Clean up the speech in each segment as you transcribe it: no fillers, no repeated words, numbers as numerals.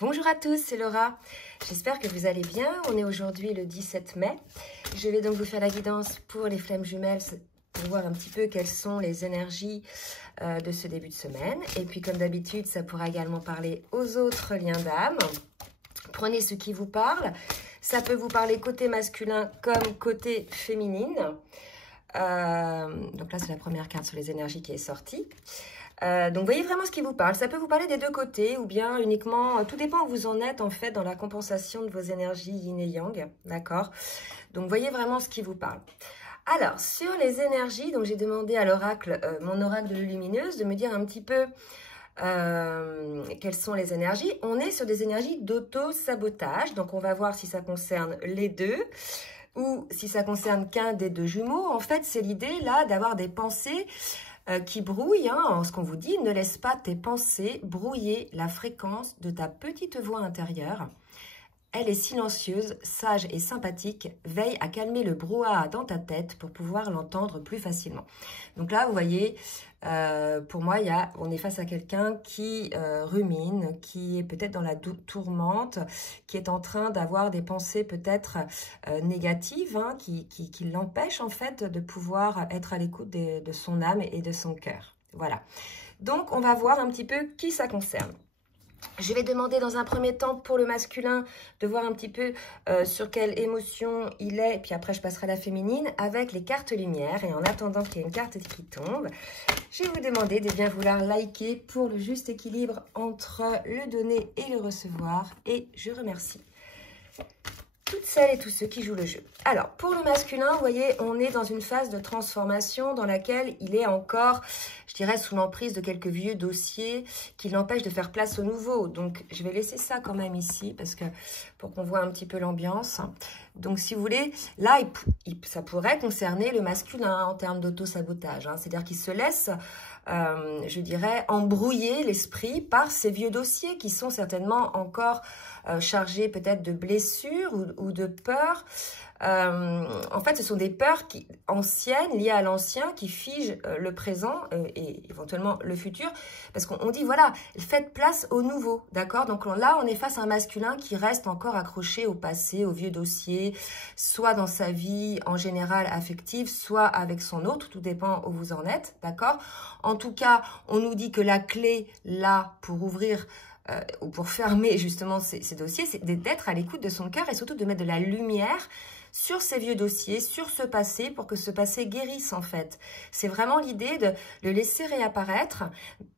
Bonjour à tous, c'est Laura. J'espère que vous allez bien. On est aujourd'hui le 17 mai. Je vais donc vous faire la guidance pour les flammes jumelles pour voir un petit peu quelles sont les énergies de ce début de semaine. Et puis comme d'habitude, ça pourra également parler aux autres liens d'âme. Prenez ce qui vous parle. Ça peut vous parler côté masculin comme côté féminine. Donc là, c'est la première carte sur les énergies qui est sortie. Donc voyez vraiment ce qui vous parle. Ça peut vous parler des deux côtés ou bien uniquement, tout dépend où vous en êtes en fait dans la compensation de vos énergies yin et yang, d'accord? Donc voyez vraiment ce qui vous parle. Alors sur les énergies, donc j'ai demandé à l'oracle, mon oracle de lumineuse, de me dire un petit peu quelles sont les énergies. On est sur des énergies d'auto-sabotage, donc on va voir si ça concerne les deux ou si ça concerne qu'un des deux jumeaux. En fait, c'est l'idée là d'avoir des pensées qui brouille, hein, ce qu'on vous dit, ne laisse pas tes pensées brouiller la fréquence de ta petite voix intérieure. Elle est silencieuse, sage et sympathique, veille à calmer le brouhaha dans ta tête pour pouvoir l'entendre plus facilement. Donc là, vous voyez, pour moi, on est face à quelqu'un qui rumine, qui est peut-être dans la tourmente, qui est en train d'avoir des pensées peut-être négatives, hein, qui l'empêchent en fait de pouvoir être à l'écoute de son âme et de son cœur. Voilà. Donc, on va voir un petit peu qui ça concerne. Je vais demander dans un premier temps pour le masculin de voir un petit peu sur quelle émotion il est. Et puis après, je passerai à la féminine avec les cartes lumière. Et en attendant qu'il y ait une carte qui tombe, je vais vous demander de bien vouloir liker pour le juste équilibre entre le donner et le recevoir. Et je remercie toutes celles et tous ceux qui jouent le jeu. Alors, pour le masculin, vous voyez, on est dans une phase de transformation dans laquelle il est encore, je dirais, sous l'emprise de quelques vieux dossiers qui l'empêchent de faire place au nouveau. Donc, je vais laisser ça quand même ici, parce que pour qu'on voit un petit peu l'ambiance. Donc, si vous voulez, là, ça pourrait concerner le masculin en termes d'auto-sabotage. Hein. C'est-à-dire qu'il se laisse, je dirais, embrouiller l'esprit par ces vieux dossiers qui sont certainement encore chargés peut-être de blessures ou de peurs. En fait, ce sont des peurs anciennes, liées à l'ancien, qui figent le présent et éventuellement le futur. Parce qu'on dit, voilà, faites place au nouveau, d'accord? Donc là, on est face à un masculin qui reste encore accroché au passé, au vieux dossier, soit dans sa vie en général affective, soit avec son autre, tout dépend où vous en êtes, d'accord? En tout cas, on nous dit que la clé, là, pour ouvrir ou pour fermer justement ces dossiers, c'est d'être à l'écoute de son cœur et surtout de mettre de la lumière sur ces vieux dossiers, sur ce passé, pour que ce passé guérisse en fait. C'est vraiment l'idée de le laisser réapparaître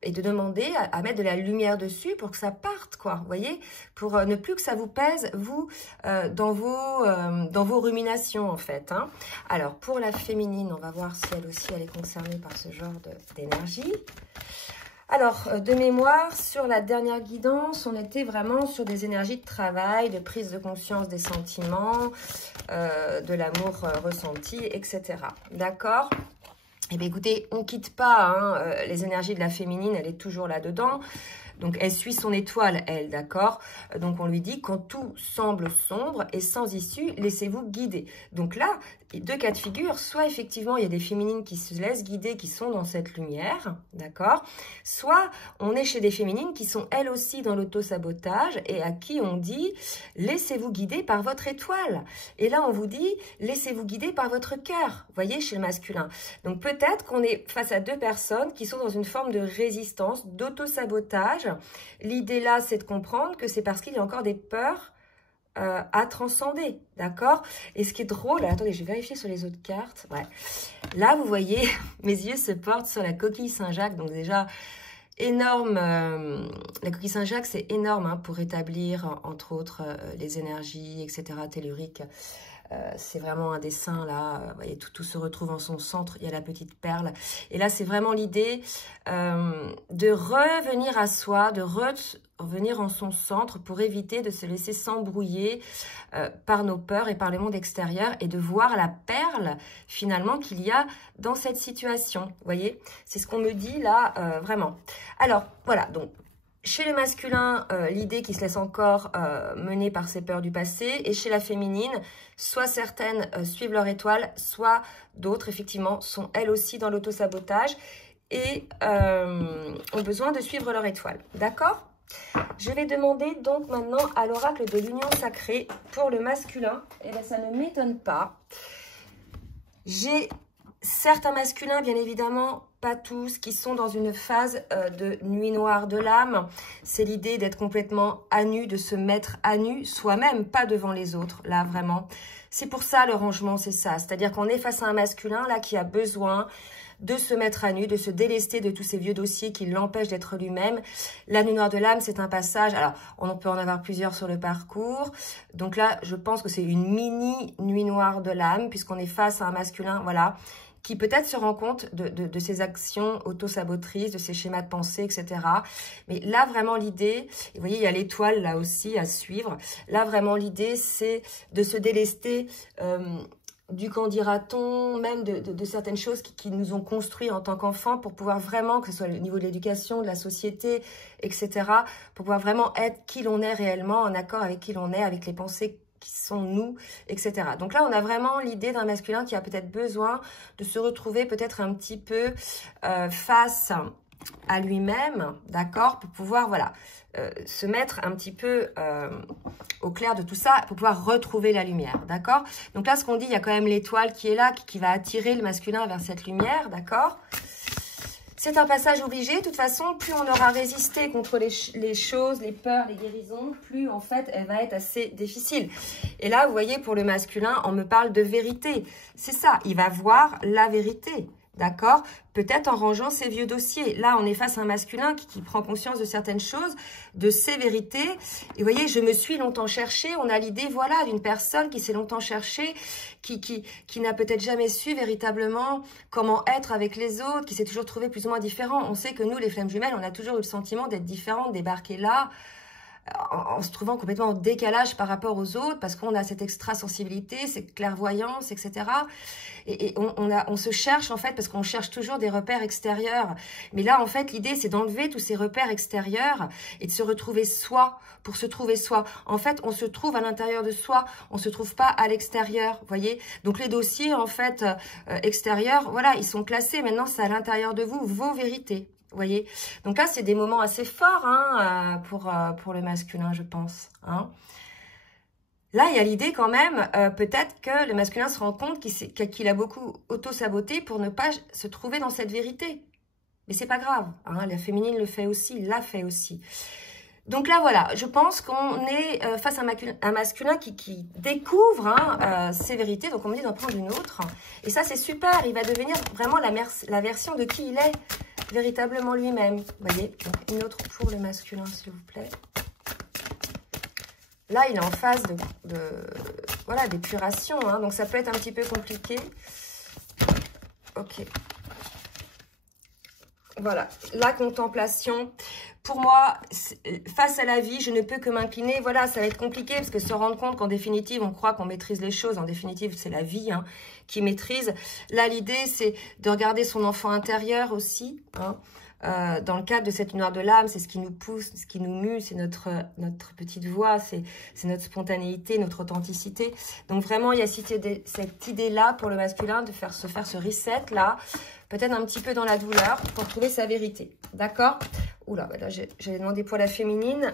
et de demander à mettre de la lumière dessus pour que ça parte, quoi, vous voyez, pour ne plus que ça vous pèse, vous, dans vos ruminations en fait. Hein. Alors, pour la féminine, on va voir si elle aussi, elle est concernée par ce genre d'énergie. Alors, de mémoire, sur la dernière guidance, on était vraiment sur des énergies de travail, de prise de conscience des sentiments, de l'amour ressenti, etc. D'accord? Eh bien, écoutez, on ne quitte pas hein, les énergies de la féminine, elle est toujours là-dedans. Donc, elle suit son étoile, elle, d'accord? Donc, on lui dit, quand tout semble sombre et sans issue, laissez-vous guider. Donc là, deux cas de figure, soit effectivement, il y a des féminines qui se laissent guider, qui sont dans cette lumière, d'accord? Soit, on est chez des féminines qui sont elles aussi dans l'auto-sabotage et à qui on dit, laissez-vous guider par votre étoile. Et là, on vous dit, laissez-vous guider par votre cœur, vous voyez, chez le masculin. Donc, peut-être qu'on est face à deux personnes qui sont dans une forme de résistance, d'auto-sabotage. L'idée là, c'est de comprendre que c'est parce qu'il y a encore des peurs à transcender, d'accord? Et ce qui est drôle, attendez, je vais vérifier sur les autres cartes. Ouais. Là, vous voyez, mes yeux se portent sur la coquille Saint-Jacques, donc déjà énorme. La coquille Saint-Jacques, c'est énorme hein, pour établir, entre autres, les énergies, etc., telluriques. C'est vraiment un dessin là, vous voyez, tout se retrouve en son centre, il y a la petite perle. Et là, c'est vraiment l'idée de revenir à soi, de revenir en son centre pour éviter de se laisser s'embrouiller par nos peurs et par le monde extérieur et de voir la perle finalement qu'il y a dans cette situation. Vous voyez, c'est ce qu'on me dit là, vraiment. Alors, voilà, donc chez le masculin, l'idée qui se laisse encore mener par ses peurs du passé. Et chez la féminine, soit certaines suivent leur étoile, soit d'autres, effectivement, sont elles aussi dans l'auto-sabotage et ont besoin de suivre leur étoile. D'accord? Je vais demander donc maintenant à l'oracle de l'union sacrée pour le masculin. Et bien, ça ne m'étonne pas. J'ai certains masculins, bien évidemment, pas tous, qui sont dans une phase de nuit noire de l'âme. C'est l'idée d'être complètement à nu, de se mettre à nu soi-même, pas devant les autres, là, vraiment. C'est pour ça, le rangement, c'est ça. C'est-à-dire qu'on est face à un masculin, là, qui a besoin de se mettre à nu, de se délester de tous ces vieux dossiers qui l'empêchent d'être lui-même. La nuit noire de l'âme, c'est un passage. Alors, on peut en avoir plusieurs sur le parcours. Donc là, je pense que c'est une mini nuit noire de l'âme, puisqu'on est face à un masculin, voilà, qui peut-être se rend compte de ses actions auto-sabotrices, de ses schémas de pensée, etc. Mais là, vraiment, l'idée, et vous voyez, il y a l'étoile là aussi à suivre. Là, vraiment, l'idée, c'est de se délester du qu'en dira-t-on, même de certaines choses qui nous ont construit en tant qu'enfants pour pouvoir vraiment, que ce soit au niveau de l'éducation, de la société, etc., pour pouvoir vraiment être qui l'on est réellement, en accord avec qui l'on est, avec les pensées qui sont nous, etc. Donc là, on a vraiment l'idée d'un masculin qui a peut-être besoin de se retrouver peut-être un petit peu face à lui-même, d'accord, pour pouvoir, voilà, se mettre un petit peu au clair de tout ça, pour pouvoir retrouver la lumière, d'accord. Donc là, ce qu'on dit, il y a quand même l'étoile qui est là, qui va attirer le masculin vers cette lumière, d'accord. C'est un passage obligé. De toute façon, plus on aura résisté contre les choses, les peurs, les guérisons, plus en fait, elle va être assez difficile. Et là, vous voyez, pour le masculin, on me parle de vérité. C'est ça, il va voir la vérité. D'accord? Peut-être en rangeant ses vieux dossiers. Là, on est face à un masculin qui prend conscience de certaines choses, de ses vérités. Et vous voyez, je me suis longtemps cherché. On a l'idée, voilà, d'une personne qui s'est longtemps cherchée, qui n'a peut-être jamais su véritablement comment être avec les autres, qui s'est toujours trouvé plus ou moins différent. On sait que nous, les flammes jumelles, on a toujours eu le sentiment d'être différents, de débarquer là, en se trouvant complètement en décalage par rapport aux autres, parce qu'on a cette extrasensibilité, cette clairvoyance, etc. Et on se cherche, en fait, parce qu'on cherche toujours des repères extérieurs. Mais là, en fait, l'idée, c'est d'enlever tous ces repères extérieurs et de se retrouver soi, pour se trouver soi. En fait, on se trouve à l'intérieur de soi, on se trouve pas à l'extérieur, vous voyez. Donc, les dossiers, en fait, extérieurs, voilà, ils sont classés. Maintenant, c'est à l'intérieur de vous, vos vérités. Vous voyez, donc là, c'est des moments assez forts hein, pour le masculin, je pense. Hein. Là, il y a l'idée quand même, peut-être que le masculin se rend compte qu'il a beaucoup auto-saboté pour ne pas se trouver dans cette vérité. Mais c'est pas grave, hein, la féminine le fait aussi, l'a fait aussi. Donc là, voilà, je pense qu'on est face à un masculin qui découvre hein, ses vérités. Donc on me dit d'en prendre une autre. Et ça, c'est super, il va devenir vraiment la version de qui il est. Véritablement lui-même, vous voyez. Donc, une autre pour le masculin, s'il vous plaît. Là, il est en phase voilà, d'épuration, hein, donc ça peut être un petit peu compliqué. Ok. Voilà, la contemplation. Pour moi, face à la vie, je ne peux que m'incliner. Voilà, ça va être compliqué parce que se rendre compte qu'en définitive, on croit qu'on maîtrise les choses. En définitive, c'est la vie hein, qui maîtrise. Là, l'idée, c'est de regarder son enfant intérieur aussi. Hein. Dans le cadre de cette noire de l'âme, c'est ce qui nous pousse, ce qui nous mue, c'est notre petite voix, c'est notre spontanéité, notre authenticité. Donc vraiment, il y a cette idée-là pour le masculin de se faire ce reset-là, peut-être un petit peu dans la douleur, pour trouver sa vérité. D'accord? Oula, bah là, j'avais demandé pour la féminine.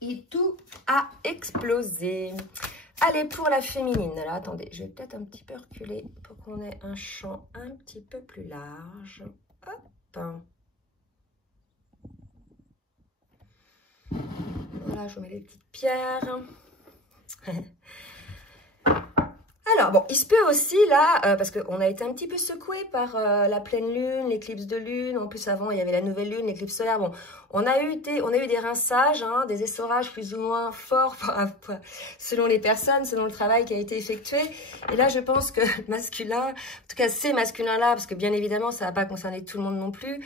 Et tout a explosé. Allez, pour la féminine. Alors, attendez, je vais peut-être un petit peu reculer pour qu'on ait un champ un petit peu plus large. Hop. Voilà, je vous mets les petites pierres. Alors, bon, il se peut aussi, là, parce qu'on a été un petit peu secoué par la pleine lune, l'éclipse de lune. En plus, avant, il y avait la nouvelle lune, l'éclipse solaire. Bon, on a eu des rinçages, hein, des essorages plus ou moins forts selon les personnes, selon le travail qui a été effectué. Et là, je pense que le masculin, en tout cas ces masculins-là, parce que bien évidemment, ça ne va pas concerner tout le monde non plus,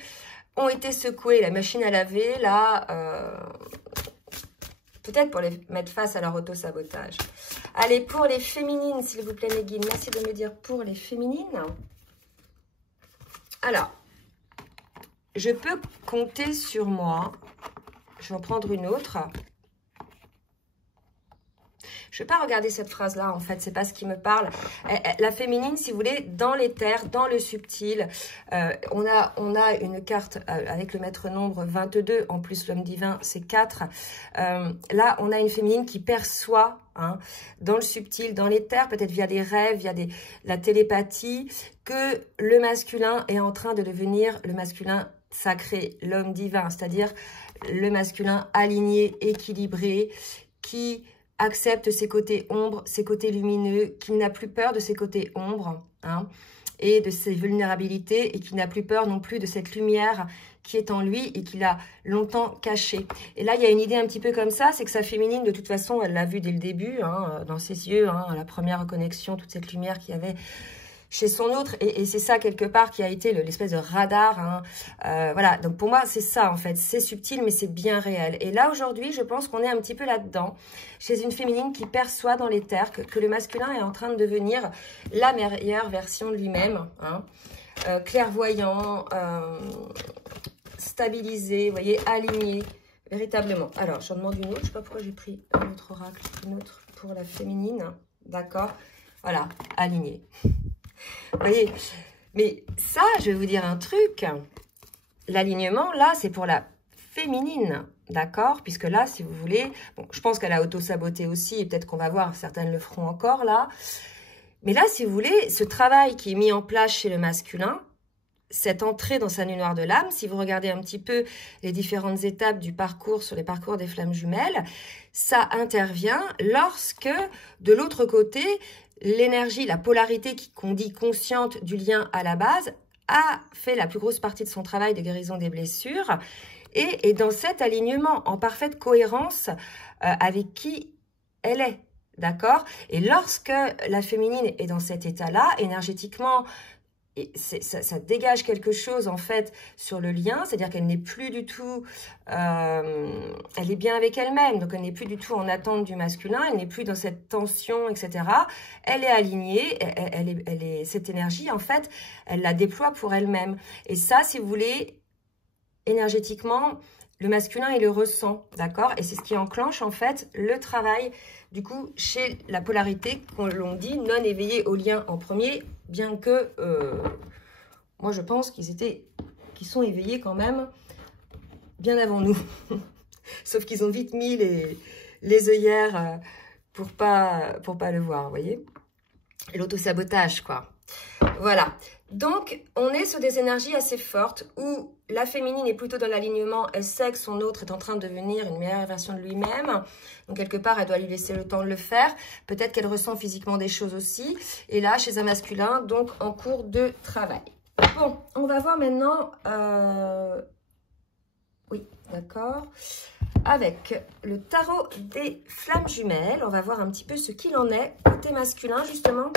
ont été secoués. La machine à laver, là... peut-être pour les mettre face à leur auto-sabotage. Allez, pour les féminines, s'il vous plaît, mes guides. Merci de me dire pour les féminines. Alors, je peux compter sur moi. Je vais en prendre une autre. Je ne vais pas regarder cette phrase-là, en fait, c'est pas ce qui me parle. La féminine, si vous voulez, dans l'éther, dans le subtil, on a une carte avec le maître nombre 22, en plus l'homme divin, c'est 4. Là, on a une féminine qui perçoit, hein, dans le subtil, dans l'éther, peut-être via des rêves, via la télépathie, que le masculin est en train de devenir le masculin sacré, l'homme divin, c'est-à-dire le masculin aligné, équilibré, qui accepte ses côtés ombres, ses côtés lumineux, qui n'a plus peur de ses côtés ombres, hein, et de ses vulnérabilités, et qui n'a plus peur non plus de cette lumière qui est en lui et qu'il a longtemps cachée. Et là, il y a une idée un petit peu comme ça, c'est que sa féminine, de toute façon, elle l'a vu dès le début, hein, dans ses yeux, hein, la première connexion, toute cette lumière qu'il y avait chez son autre, et c'est ça quelque part qui a été l'espèce de radar, hein. Voilà, donc pour moi c'est ça en fait, c'est subtil mais c'est bien réel. Et là aujourd'hui je pense qu'on est un petit peu là-dedans, chez une féminine qui perçoit dans l'éther que le masculin est en train de devenir la meilleure version de lui-même, hein. Clairvoyant, stabilisé, vous voyez, aligné, véritablement. Alors j'en demande une autre, je ne sais pas pourquoi j'ai pris un autre oracle, une autre pour la féminine, d'accord, voilà, aligné. Vous voyez, mais ça, je vais vous dire un truc. L'alignement, là, c'est pour la féminine, d'accord? Puisque là, si vous voulez, bon, je pense qu'elle a auto-saboté aussi, et peut-être qu'on va voir, certaines le feront encore, là. Mais là, si vous voulez, ce travail qui est mis en place chez le masculin, cette entrée dans sa nuit noire de l'âme, si vous regardez un petit peu les différentes étapes du parcours sur les parcours des flammes jumelles, ça intervient lorsque, de l'autre côté, l'énergie, la polarité qu'on dit consciente du lien à la base, a fait la plus grosse partie de son travail de guérison des blessures et est dans cet alignement, en parfaite cohérence avec qui elle est, d'accord? Et lorsque la féminine est dans cet état-là, énergétiquement, et ça dégage quelque chose en fait sur le lien, c'est-à-dire qu'elle n'est plus du tout, elle est bien avec elle-même, donc elle n'est plus du tout en attente du masculin, elle n'est plus dans cette tension, etc. Elle est alignée, cette énergie en fait, elle la déploie pour elle-même. Et ça, si vous voulez, énergétiquement, le masculin, il le ressent, d'accord? Et c'est ce qui enclenche en fait le travail, du coup, chez la polarité, qu'on l'on dit non éveillée au lien en premier, bien que, moi je pense qu'ils sont éveillés quand même bien avant nous. Sauf qu'ils ont vite mis les œillères pour pas le voir, vous voyez? L'auto-sabotage, quoi. Voilà. Donc, on est sur des énergies assez fortes où la féminine est plutôt dans l'alignement. Elle sait que son autre est en train de devenir une meilleure version de lui-même. Donc, quelque part, elle doit lui laisser le temps de le faire. Peut-être qu'elle ressent physiquement des choses aussi. Et là, chez un masculin, donc en cours de travail. Bon, on va voir maintenant... Oui, d'accord. Avec le tarot des flammes jumelles, on va voir un petit peu ce qu'il en est côté masculin, justement.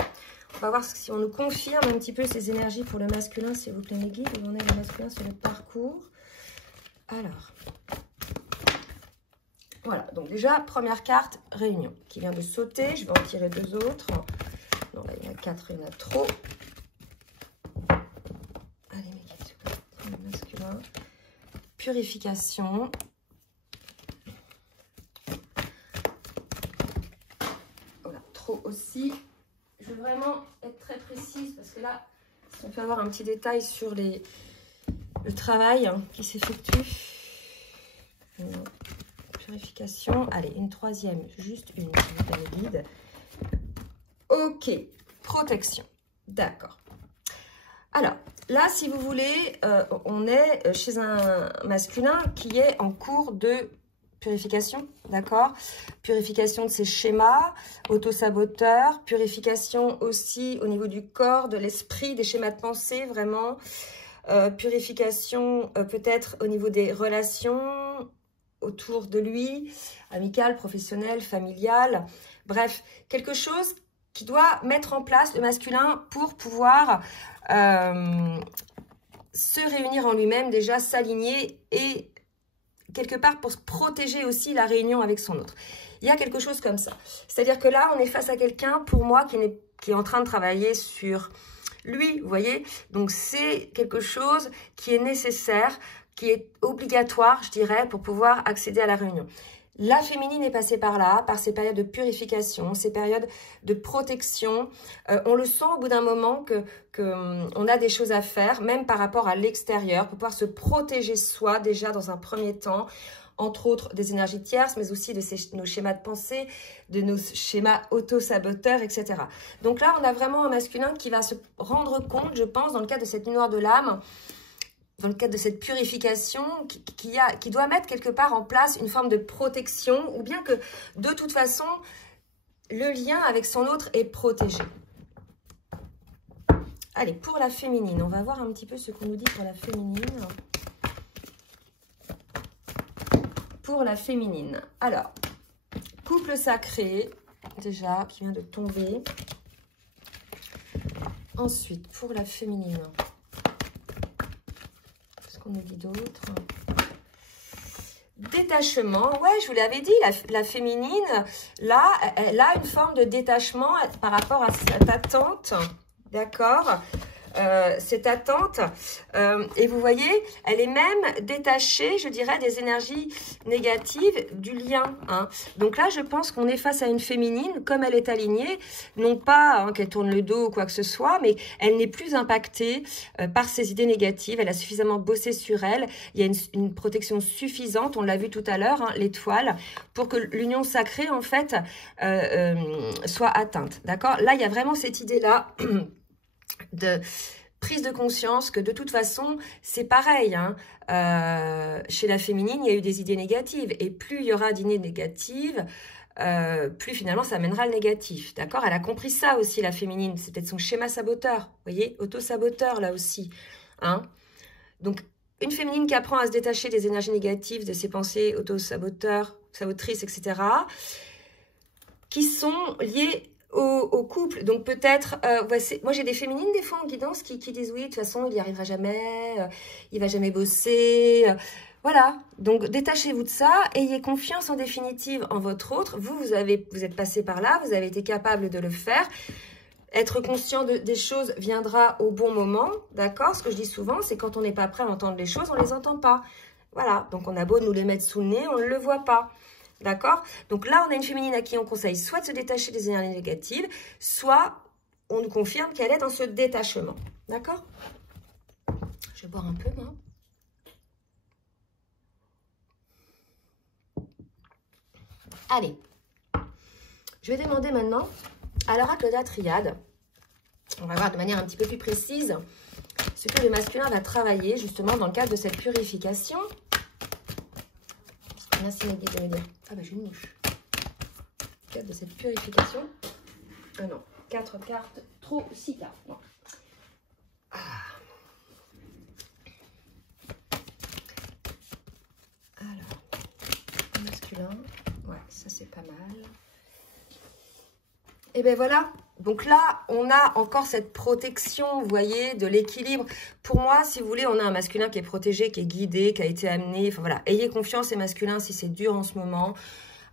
On va voir si on nous confirme un petit peu ces énergies pour le masculin, s'il vous plaît, mes guides. Où en est le masculin sur le parcours? Alors, voilà. Donc déjà, première carte, réunion, qui vient de sauter. Je vais en tirer deux autres. Non, là, il y en a 4, il y en a trop. Allez, mes guides, s'il vous plaît. Le masculin. Purification. Voilà, trop aussi. Je veux vraiment être très précise parce que là, si on peut avoir un petit détail sur le travail qui s'effectue. Purification. Allez, une troisième, juste une, s'il vous plaît, les guides. Ok, protection. D'accord. Alors, là, si vous voulez, on est chez un masculin qui est en cours de purification, d'accord? Purification de ses schémas, auto-saboteurs, purification aussi au niveau du corps, de l'esprit, des schémas de pensée, vraiment. Purification peut-être au niveau des relations autour de lui, amicales, professionnelles, familiales. Bref, quelque chose qui doit mettre en place le masculin pour pouvoir se réunir en lui-même, déjà s'aligner et quelque part pour se protéger aussi la réunion avec son autre. Il y a quelque chose comme ça. C'est-à-dire que là, on est face à quelqu'un, pour moi, qui est en train de travailler sur lui, vous voyez. Donc, c'est quelque chose qui est nécessaire, qui est obligatoire, je dirais, pour pouvoir accéder à la réunion. La féminine est passée par là, par ces périodes de purification, ces périodes de protection. On le sent au bout d'un moment on a des choses à faire, même par rapport à l'extérieur, pour pouvoir se protéger soi déjà dans un premier temps, entre autres des énergies tierces, mais aussi de nos schémas de pensée, de nos schémas auto-saboteurs, etc. Donc là, on a vraiment un masculin qui va se rendre compte, je pense, dans le cadre de cette nuit noire de l'âme, dans le cadre de cette purification, qui doit mettre quelque part en place une forme de protection, ou bien que, de toute façon, le lien avec son autre est protégé. Allez, pour la féminine, on va voir un petit peu ce qu'on nous dit pour la féminine. Pour la féminine. Alors, couple sacré, déjà, qui vient de tomber. Ensuite, pour la féminine, qu'on nous dit d'autre? Détachement, ouais, je vous l'avais dit, la féminine, là, elle a une forme de détachement par rapport à cette attente, d'accord? Cette attente, et vous voyez, elle est même détachée, je dirais, des énergies négatives du lien. Hein. Donc là, je pense qu'on est face à une féminine, comme elle est alignée, non pas qu'elle tourne le dos ou quoi que ce soit, mais elle n'est plus impactée par ces idées négatives. Elle a suffisamment bossé sur elle. Il y a une protection suffisante, on l'a vu tout à l'heure, hein, l'étoile, pour que l'union sacrée, en fait, soit atteinte. D'accord? Là, il y a vraiment cette idée-là de prise de conscience que de toute façon, c'est pareil. Hein. Chez la féminine, il y a eu des idées négatives. Et plus il y aura d'idées négatives, plus finalement ça amènera le négatif. D'accord? Elle a compris ça aussi, la féminine. C'est peut-être son schéma saboteur. Vous voyez? Auto-saboteur, là aussi. Hein. Donc, une féminine qui apprend à se détacher des énergies négatives, de ses pensées auto-saboteurs, sabotrices, etc., qui sont liées au couple. Donc peut-être, moi j'ai des féminines des fois en guidance qui disent oui, de toute façon il n'y arrivera jamais, il va jamais bosser, voilà. Donc détachez-vous de ça, ayez confiance en définitive en votre autre. Vous êtes passé par là, vous avez été capable de le faire. Être conscient des choses viendra au bon moment, d'accord? Ce que je dis souvent, c'est quand on n'est pas prêt à entendre les choses, on les entend pas. Voilà, donc on a beau nous les mettre sous le nez, on ne le voit pas. D'accord? Donc là, on a une féminine à qui on conseille soit de se détacher des énergies négatives, soit on nous confirme qu'elle est dans ce détachement. D'accord? Je vais boire un peu, moi. Allez. Je vais demander maintenant à l'oracle de la triade. On va voir de manière un petit peu plus précise ce que le masculin va travailler justement dans le cadre de cette purification. Merci Maggie de me dire. Ah bah j'ai une mouche. Dans le cadre de cette purification. Ah non, 4 cartes, trop 6 cartes. Non. Ah. Alors, masculin. Ouais, ça c'est pas mal. Et ben voilà. Donc là, on a encore cette protection, vous voyez, de l'équilibre. Pour moi, si vous voulez, on a un masculin qui est protégé, qui est guidé, qui a été amené. Enfin voilà, ayez confiance, les masculins, si c'est dur en ce moment.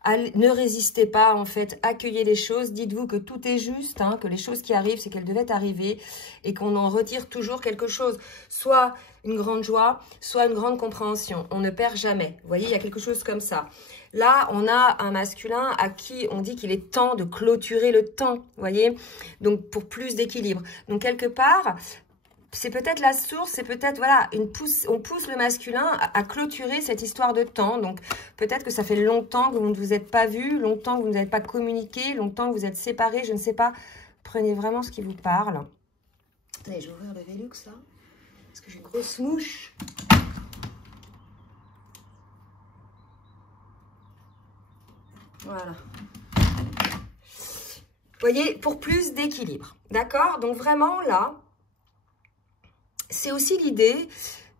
Ne résistez pas, en fait, accueillez les choses. Dites-vous que tout est juste, hein, que les choses qui arrivent, c'est qu'elles devaient arriver et qu'on en retire toujours quelque chose. Soit une grande joie, soit une grande compréhension. On ne perd jamais. Vous voyez, il y a quelque chose comme ça. Là, on a un masculin à qui on dit qu'il est temps de clôturer le temps, vous voyez, donc pour plus d'équilibre. Donc, quelque part, c'est peut-être la source, c'est peut-être, voilà, on pousse le masculin à clôturer cette histoire de temps. Donc, peut-être que ça fait longtemps que vous ne vous êtes pas vus, longtemps que vous n'avez pas communiqué, longtemps que vous êtes séparés, je ne sais pas. Prenez vraiment ce qui vous parle. Attendez, je vais ouvrir le Velux, là, parce que j'ai une grosse mouche. Voilà. Vous voyez, pour plus d'équilibre. D'accord? Donc vraiment, là, c'est aussi l'idée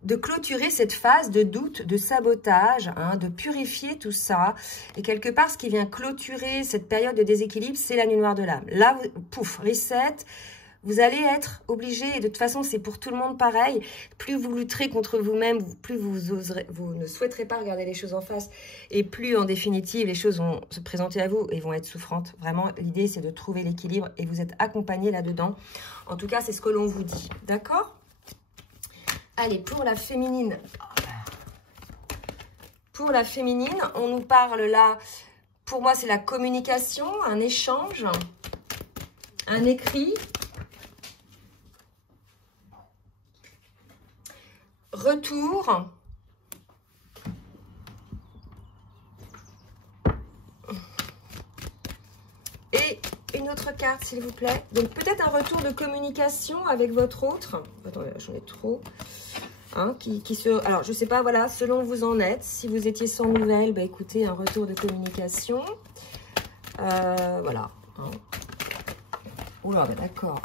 de clôturer cette phase de doute, de sabotage, hein, de purifier tout ça. Et quelque part, ce qui vient clôturer cette période de déséquilibre, c'est la nuit noire de l'âme. Là, pouf, reset. Vous allez être obligé, et de toute façon, c'est pour tout le monde pareil. Plus vous lutterez contre vous-même, plus vous ne souhaiterez pas regarder les choses en face. Et plus, en définitive, les choses vont se présenter à vous et vont être souffrantes. Vraiment, l'idée, c'est de trouver l'équilibre et vous êtes accompagné là-dedans. En tout cas, c'est ce que l'on vous dit. D'accord? Allez, pour la féminine. Pour la féminine, on nous parle là, pour moi, c'est la communication, un échange, un écrit, retour, et une autre carte, s'il vous plaît. Donc, peut-être un retour de communication avec votre autre. Attendez, j'en ai trop. Hein, alors, je sais pas, voilà, selon où vous en êtes. Si vous étiez sans nouvelles, bah, écoutez, un retour de communication. Voilà. Hein. Oula, bah, d'accord.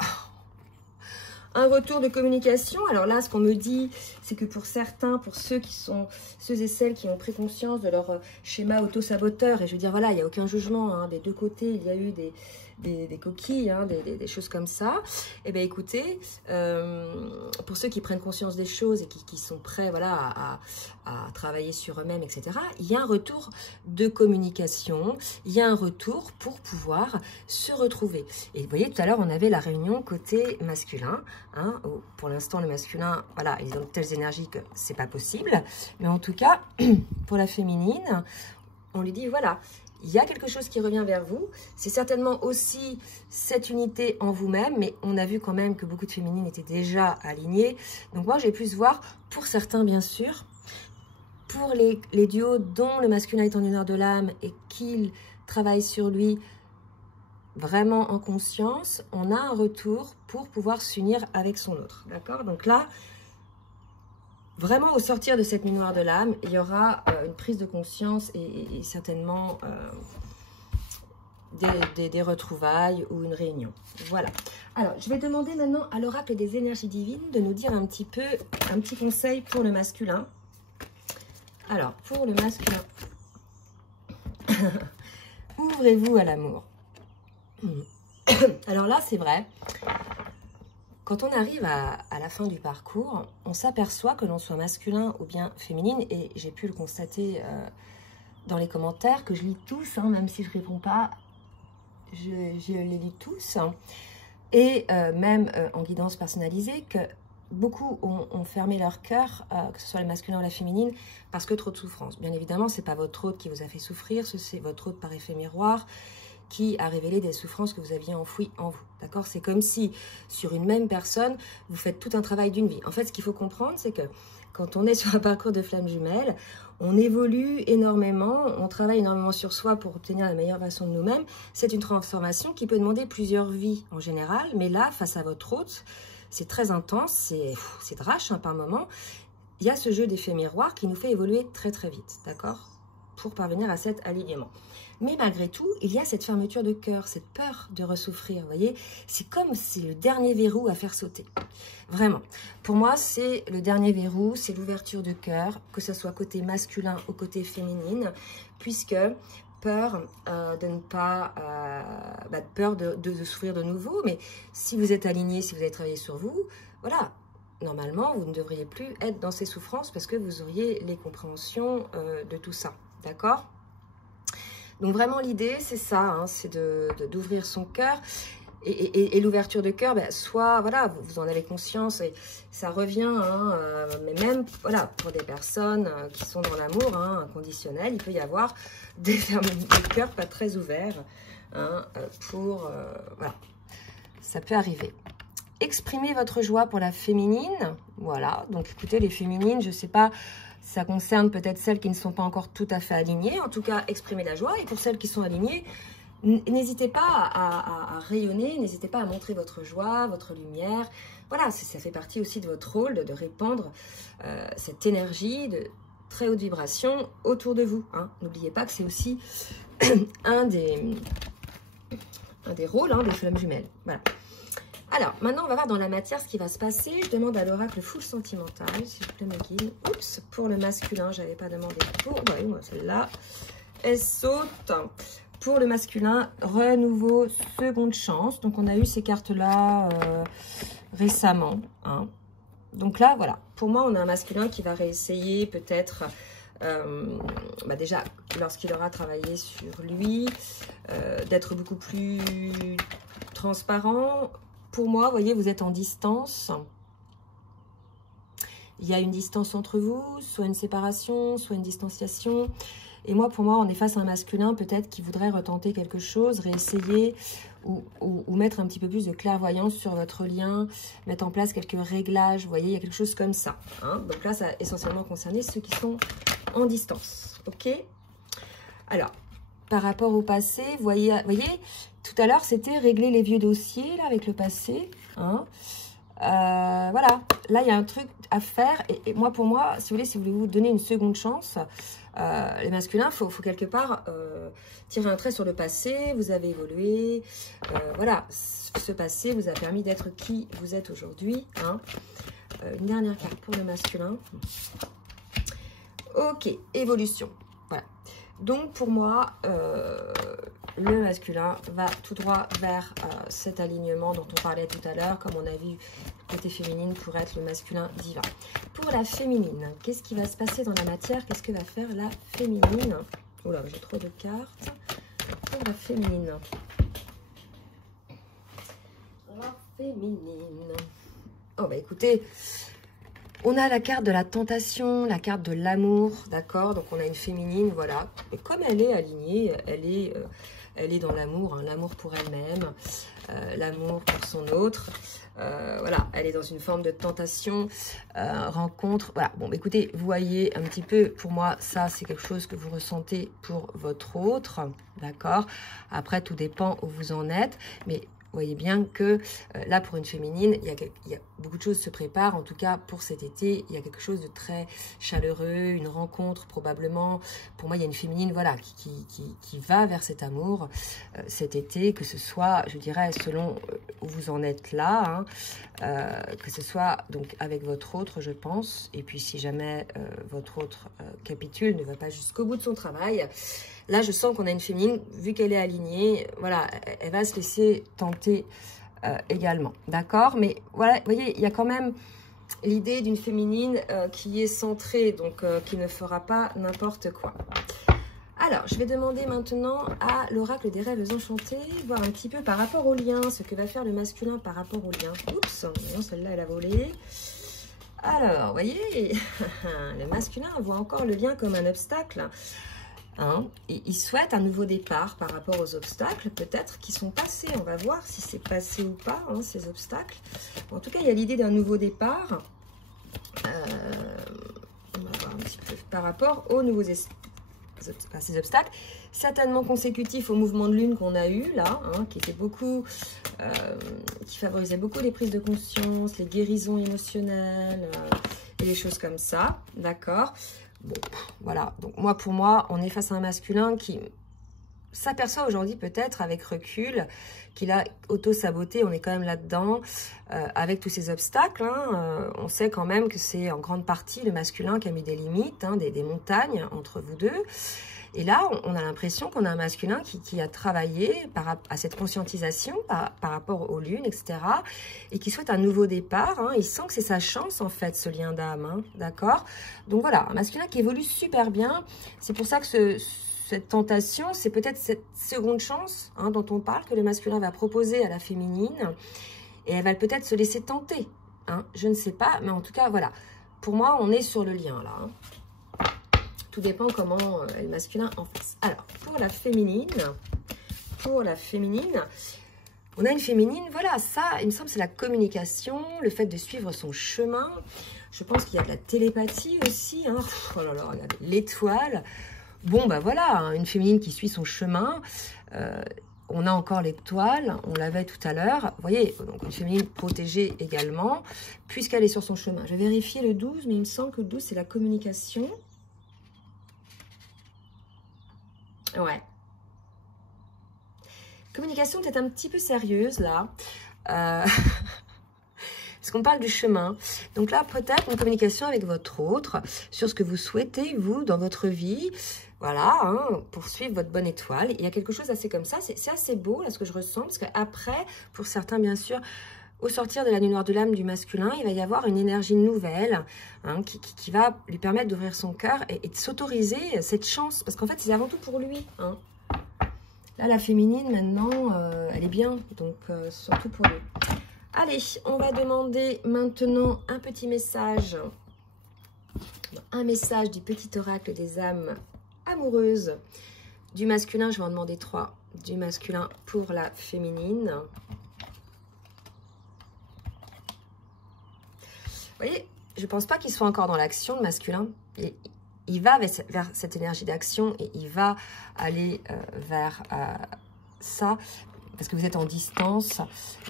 Un retour de communication. Alors là, ce qu'on me dit, c'est que pour certains, pour ceux et celles qui ont pris conscience de leur schéma auto-saboteur, et je veux dire, voilà, il n'y a aucun jugement, hein, des deux côtés, il y a eu des coquilles, hein, des choses comme ça. Eh bien, écoutez, pour ceux qui prennent conscience des choses et qui sont prêts, voilà, à travailler sur eux-mêmes, etc., il y a un retour de communication, il y a un retour pour pouvoir se retrouver. Et vous voyez, tout à l'heure, on avait la réunion côté masculin, hein, où pour l'instant, le masculin, voilà, ils ont de telles énergies que c'est pas possible. Mais en tout cas, pour la féminine, on lui dit, voilà, il y a quelque chose qui revient vers vous. C'est certainement aussi cette unité en vous-même, mais on a vu quand même que beaucoup de féminines étaient déjà alignées. Donc moi, j'ai pu se voir, pour certains, bien sûr, pour les duos dont le masculin est en honneur de l'âme et qu'il travaille sur lui vraiment en conscience, on a un retour pour pouvoir s'unir avec son autre. D'accord? Donc là, vraiment, au sortir de cette nuit noire de l'âme, il y aura une prise de conscience et certainement des retrouvailles ou une réunion. Voilà. Alors, je vais demander maintenant à l'oracle des énergies divines de nous dire un petit conseil pour le masculin. Alors, pour le masculin, ouvrez-vous à l'amour. Alors là, c'est vrai. Quand on arrive à la fin du parcours, on s'aperçoit que l'on soit masculin ou bien féminine, et j'ai pu le constater dans les commentaires, que je lis tous, hein, même si je ne réponds pas, je les lis tous, hein, et même en guidance personnalisée, que beaucoup ont fermé leur cœur, que ce soit le masculin ou la féminine, parce que trop de souffrance. Bien évidemment, ce n'est pas votre hôte qui vous a fait souffrir, c'est votre hôte par effet miroir, qui a révélé des souffrances que vous aviez enfouies en vous. D'accord? C'est comme si, sur une même personne, vous faites tout un travail d'une vie. En fait, ce qu'il faut comprendre, c'est que quand on est sur un parcours de flammes jumelles, on évolue énormément, on travaille énormément sur soi pour obtenir la meilleure version de nous-mêmes. C'est une transformation qui peut demander plusieurs vies en général, mais là, face à votre hôte, c'est très intense, c'est drache hein, par moment. Il y a ce jeu d'effet miroir qui nous fait évoluer très très vite, d'accord? Pour parvenir à cet alignement. Mais malgré tout, il y a cette fermeture de cœur, cette peur de ressouffrir, vous voyez. C'est comme si le dernier verrou à faire sauter. Vraiment. Pour moi, c'est le dernier verrou, c'est l'ouverture de cœur, que ce soit côté masculin ou côté féminine, puisque peur de ne pas... peur de souffrir de nouveau, mais si vous êtes aligné, si vous avez travaillé sur vous, voilà, normalement, vous ne devriez plus être dans ces souffrances parce que vous auriez les compréhensions de tout ça, d'accord ? Donc vraiment l'idée c'est ça, hein, c'est d'ouvrir son cœur et l'ouverture de cœur, soit voilà, vous en avez conscience et ça revient, hein, mais même voilà, pour des personnes qui sont dans l'amour hein, inconditionnel, il peut y avoir des cœurs pas très ouverts hein, voilà, ça peut arriver. Exprimez votre joie pour la féminine, voilà, donc écoutez les féminines, je sais pas, ça concerne peut-être celles qui ne sont pas encore tout à fait alignées. En tout cas, exprimez la joie. Et pour celles qui sont alignées, n'hésitez pas à rayonner, n'hésitez pas à montrer votre joie, votre lumière. Voilà, ça fait partie aussi de votre rôle de répandre cette énergie de très haute vibration autour de vous. Hein. N'oubliez pas que c'est aussi un des rôles hein, des flammes jumelles. Voilà. Alors, maintenant, on va voir dans la matière ce qui va se passer. Je demande à l'oracle full sentimental, s'il vous plaît, ma guide. Oups, pour le masculin, je n'avais pas demandé pour. Bah oui, moi, celle-là, elle saute. Pour le masculin, renouveau, seconde chance. Donc, on a eu ces cartes-là récemment. Hein. Donc là, voilà. Pour moi, on a un masculin qui va réessayer peut-être... déjà, lorsqu'il aura travaillé sur lui, d'être beaucoup plus transparent. Pour moi, vous voyez, vous êtes en distance. il y a une distance entre vous, soit une séparation, soit une distanciation. Et moi, pour moi, on est face à un masculin peut-être qui voudrait retenter quelque chose, réessayer ou mettre un petit peu plus de clairvoyance sur votre lien, mettre en place quelques réglages. Vous voyez, il y a quelque chose comme ça. Hein. Donc là, ça a essentiellement concerné ceux qui sont en distance. Ok? Alors, par rapport au passé, vous voyez tout à l'heure, c'était régler les vieux dossiers là, avec le passé. Hein. Voilà, là, il y a un truc à faire. Et moi, pour moi, si vous voulez vous donner une seconde chance, les masculins, il faut quelque part tirer un trait sur le passé. Vous avez évolué. Voilà, ce passé vous a permis d'être qui vous êtes aujourd'hui. Hein. Une dernière carte pour le masculin. Ok, évolution. Voilà. Donc, pour moi, le masculin va tout droit vers cet alignement dont on parlait tout à l'heure. Comme on a vu, côté féminine pour être le masculin divin. Pour la féminine, qu'est-ce qui va se passer dans la matière? Qu'est-ce que va faire la féminine? Oula, j'ai trop de cartes. Pour la féminine. La féminine. Oh, bah écoutez, on a la carte de la tentation, la carte de l'amour, d'accord? Donc, on a une féminine, voilà. Et comme elle est alignée, elle est dans l'amour, hein, l'amour pour elle-même, l'amour pour son autre. Voilà, elle est dans une forme de tentation, rencontre. Voilà, bon, écoutez, vous voyez un petit peu, pour moi, ça, c'est quelque chose que vous ressentez pour votre autre, d'accord? Après, tout dépend où vous en êtes, mais vous voyez bien que là, pour une féminine, il y a beaucoup de choses se préparent. En tout cas, pour cet été, il y a quelque chose de très chaleureux, une rencontre probablement. Pour moi, il y a une féminine voilà, qui va vers cet amour cet été, que ce soit, je dirais, selon où vous en êtes là, hein, que ce soit donc avec votre autre, je pense. Et puis, si jamais votre autre capitule, ne va pas jusqu'au bout de son travail, là, je sens qu'on a une féminine, vu qu'elle est alignée, voilà, elle va se laisser tenter également, d'accord? Mais voilà, vous voyez, il y a quand même l'idée d'une féminine qui est centrée, donc qui ne fera pas n'importe quoi. Alors, je vais demander maintenant à l'oracle des rêves enchantés, voir un petit peu par rapport au lien, ce que va faire le masculin par rapport au lien. Oups, non, celle-là, elle a volé. Alors, vous voyez, le masculin voit encore le lien comme un obstacle. Hein, et il souhaite un nouveau départ par rapport aux obstacles, peut-être, qui sont passés. On va voir si c'est passé ou pas, hein, ces obstacles. En tout cas, il y a l'idée d'un nouveau départ. On va voir un petit peu par rapport aux nouveaux ces obstacles. Certainement consécutifs au mouvement de lune qu'on a eu là, hein, qui était beaucoup, qui favorisait beaucoup les prises de conscience, les guérisons émotionnelles et les choses comme ça. D'accord ? Bon, voilà, donc moi, pour moi, on est face à un masculin qui s'aperçoit aujourd'hui peut-être avec recul qu'il a auto-saboté, on est quand même là-dedans, avec tous ces obstacles. Hein, on sait quand même que c'est en grande partie le masculin qui a mis des limites, hein, des montagnes entre vous deux. Et là, on a l'impression qu'on a un masculin qui a travaillé à cette conscientisation par rapport aux lunes, etc. Et qui souhaite un nouveau départ. Hein. Il sent que c'est sa chance, en fait, ce lien d'âme. Hein, d'accord? Donc voilà, un masculin qui évolue super bien. C'est pour ça que cette tentation, c'est peut-être cette seconde chance hein, dont on parle, que le masculin va proposer à la féminine. Et elle va peut-être se laisser tenter. Hein, je ne sais pas, mais en tout cas, voilà. Pour moi, on est sur le lien, là. Hein. Tout dépend comment est le masculin en face. Alors, pour la féminine, on a une féminine, voilà, ça, il me semble, c'est la communication, le fait de suivre son chemin. Je pense qu'il y a de la télépathie aussi. Hein. Oh là là, regardez, l'étoile. Bon, bah voilà, hein, une féminine qui suit son chemin. On a encore l'étoile, on l'avait tout à l'heure. Vous voyez, donc une féminine protégée également, puisqu'elle est sur son chemin. Je vais vérifier le 12, mais il me semble que le 12, c'est la communication. Ouais. Communication peut-être un petit peu sérieuse, là. Parce qu'on parle du chemin. Donc là, peut-être une communication avec votre autre sur ce que vous souhaitez, vous, dans votre vie. Voilà, hein, pour suivre votre bonne étoile. Il y a quelque chose assez comme ça. C'est assez beau, là, ce que je ressens. Parce qu'après, pour certains, bien sûr, au sortir de la nuit noire de l'âme du masculin, il va y avoir une énergie nouvelle hein, qui va lui permettre d'ouvrir son cœur et de s'autoriser cette chance. Parce qu'en fait, c'est avant tout pour lui. Hein. Là, la féminine, maintenant, elle est bien. Donc, surtout pour lui. Allez, on va demander maintenant un petit message Un message du petit oracle des âmes amoureuses. Du masculin, je vais en demander 3. Du masculin pour la féminine. Vous voyez, je ne pense pas qu'il soit encore dans l'action, le masculin. Il va vers cette énergie d'action et il va aller vers ça, parce que vous êtes en distance.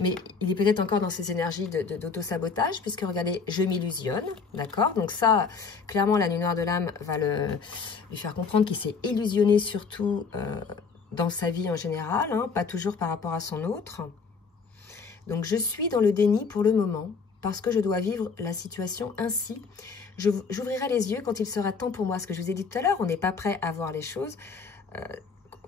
Mais il est peut-être encore dans ces énergies d'auto-sabotage, puisque regardez, je m'illusionne, d'accord? Donc ça, clairement, la nuit noire de l'âme va lui faire comprendre qu'il s'est illusionné, surtout dans sa vie en général, hein, pas toujours par rapport à son autre. Donc je suis dans le déni pour le moment, parce que je dois vivre la situation ainsi. J'ouvrirai les yeux quand il sera temps pour moi. Ce que je vous ai dit tout à l'heure, on n'est pas prêt à voir les choses.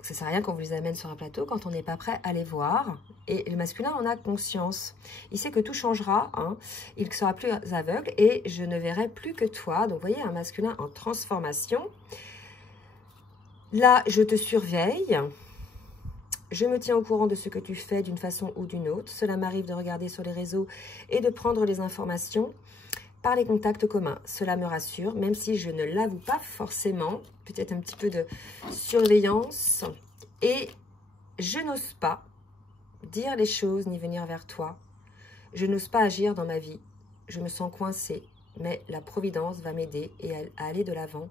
Ça ne sert à rien qu'on vous les amène sur un plateau quand on n'est pas prêt à les voir. Et le masculin en a conscience. Il sait que tout changera. Hein. Il ne sera plus aveugle et je ne verrai plus que toi. Donc, vous voyez, un masculin en transformation. Là, je te surveille. Je me tiens au courant de ce que tu fais d'une façon ou d'une autre. Cela m'arrive de regarder sur les réseaux et de prendre les informations par les contacts communs. Cela me rassure, même si je ne l'avoue pas forcément. Peut-être un petit peu de surveillance. Et je n'ose pas dire les choses ni venir vers toi. Je n'ose pas agir dans ma vie. Je me sens coincée, mais la providence va m'aider à aller de l'avant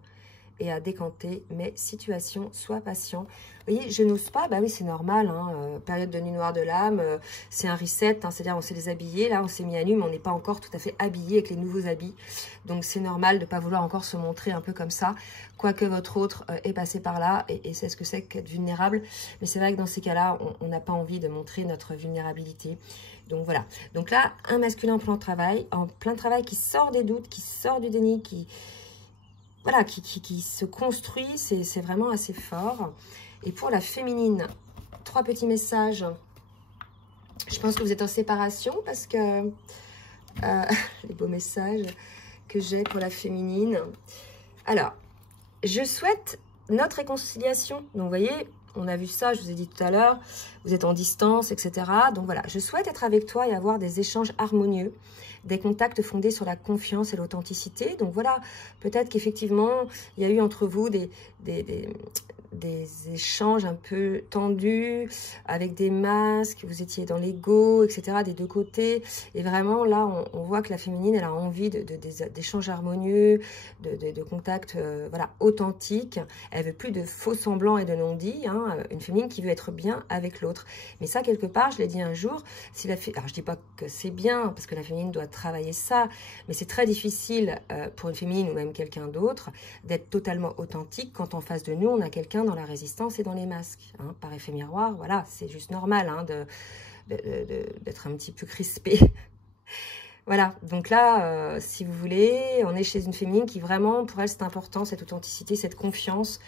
et à décanter mes situations. Sois patient. Vous voyez, je n'ose pas, bah oui, c'est normal, hein, période de nuit noire de l'âme, c'est un reset, hein, c'est-à-dire on s'est déshabillé, là on s'est mis à nu, mais on n'est pas encore tout à fait habillé avec les nouveaux habits, donc c'est normal de ne pas vouloir encore se montrer un peu comme ça, quoique votre autre est passé par là, et c'est ce que c'est qu'être vulnérable, mais c'est vrai que dans ces cas-là, on n'a pas envie de montrer notre vulnérabilité. Donc voilà, donc là, un masculin en plein travail qui sort des doutes, qui sort du déni, voilà, qui se construit, c'est vraiment assez fort. Et pour la féminine, 3 petits messages. Je pense que vous êtes en séparation parce que les beaux messages que j'ai pour la féminine. Alors, je souhaite notre réconciliation. Donc, vous voyez, on a vu ça, je vous ai dit tout à l'heure, vous êtes en distance, etc. Donc voilà, je souhaite être avec toi et avoir des échanges harmonieux, des contacts fondés sur la confiance et l'authenticité. Donc voilà, peut-être qu'effectivement, il y a eu entre vous des échanges un peu tendus, avec des masques, vous étiez dans l'ego, etc., des deux côtés. Et vraiment, là, on voit que la féminine, elle a envie d'échanges harmonieux, de contacts voilà, authentiques. Elle veut plus de faux semblants et de non-dits. Hein, une féminine qui veut être bien avec l'autre. Mais ça, quelque part, je l'ai dit un jour, si alors je dis pas que c'est bien, parce que la féminine doit travailler ça, mais c'est très difficile pour une féminine ou même quelqu'un d'autre d'être totalement authentique quand en face de nous, on a quelqu'un dans la résistance et dans les masques. Hein, par effet miroir, voilà, c'est juste normal hein, d'être un petit peu crispé. Voilà, donc là, si vous voulez, on est chez une féminine qui vraiment, pour elle, c'est important, cette authenticité, cette confiance,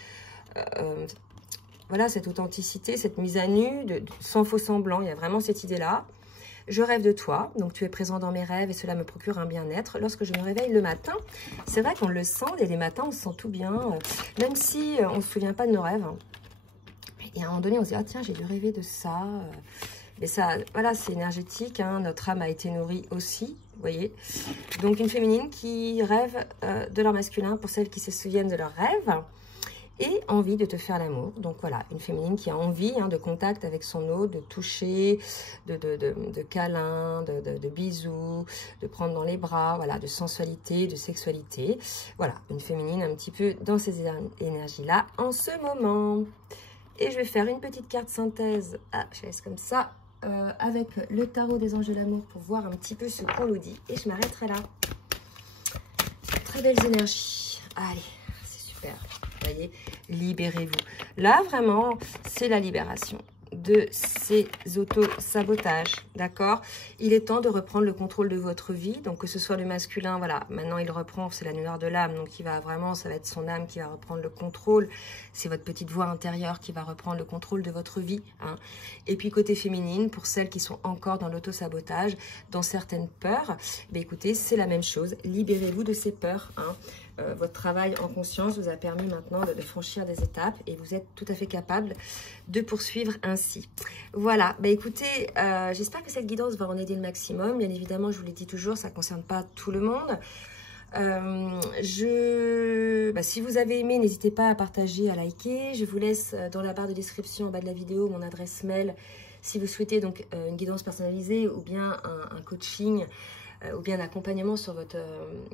voilà, cette authenticité, cette mise à nu, sans faux semblant, il y a vraiment cette idée-là. Je rêve de toi, donc tu es présent dans mes rêves et cela me procure un bien-être. Lorsque je me réveille le matin, c'est vrai qu'on le sent, et les matins on se sent tout bien, même si on ne se souvient pas de nos rêves. Et à un moment donné, on se dit, ah tiens, j'ai dû rêver de ça. Mais ça, voilà, c'est énergétique, hein, notre âme a été nourrie aussi, vous voyez. Donc une féminine qui rêve de leur masculin, pour celles qui se souviennent de leurs rêves. Et envie de te faire l'amour. Donc voilà, une féminine qui a envie hein, de contact avec son autre, de toucher, de câlins, de bisous, de prendre dans les bras, voilà, de sensualité, de sexualité. Voilà, une féminine un petit peu dans ces énergies-là en ce moment. Et je vais faire une petite carte synthèse. Ah, je laisse comme ça, avec le tarot des anges de l'amour pour voir un petit peu ce qu'on nous dit. Et je m'arrêterai là. Très belles énergies. Allez, c'est super. Voyez, libérez-vous. Là, vraiment, c'est la libération de ces auto-sabotages, d'accord? Il est temps de reprendre le contrôle de votre vie, donc que ce soit le masculin, voilà, maintenant il reprend, c'est la nuit noire de l'âme, donc il va vraiment, ça va être son âme qui va reprendre le contrôle, c'est votre petite voix intérieure qui va reprendre le contrôle de votre vie, hein. Et puis côté féminine, pour celles qui sont encore dans l'auto-sabotage, dans certaines peurs, ben écoutez, c'est la même chose, libérez-vous de ces peurs, hein. Votre travail en conscience vous a permis maintenant de franchir des étapes et vous êtes tout à fait capable de poursuivre ainsi. Voilà, bah écoutez, j'espère que cette guidance va en aider le maximum. Bien évidemment, je vous l'ai dit toujours, ça ne concerne pas tout le monde. Si vous avez aimé, n'hésitez pas à partager, à liker. Je vous laisse dans la barre de description en bas de la vidéo mon adresse mail si vous souhaitez donc une guidance personnalisée ou bien un coaching ou bien un accompagnement sur votre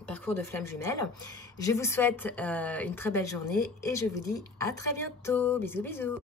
parcours de flamme jumelle. Je vous souhaite une très belle journée et je vous dis à très bientôt. Bisous, bisous.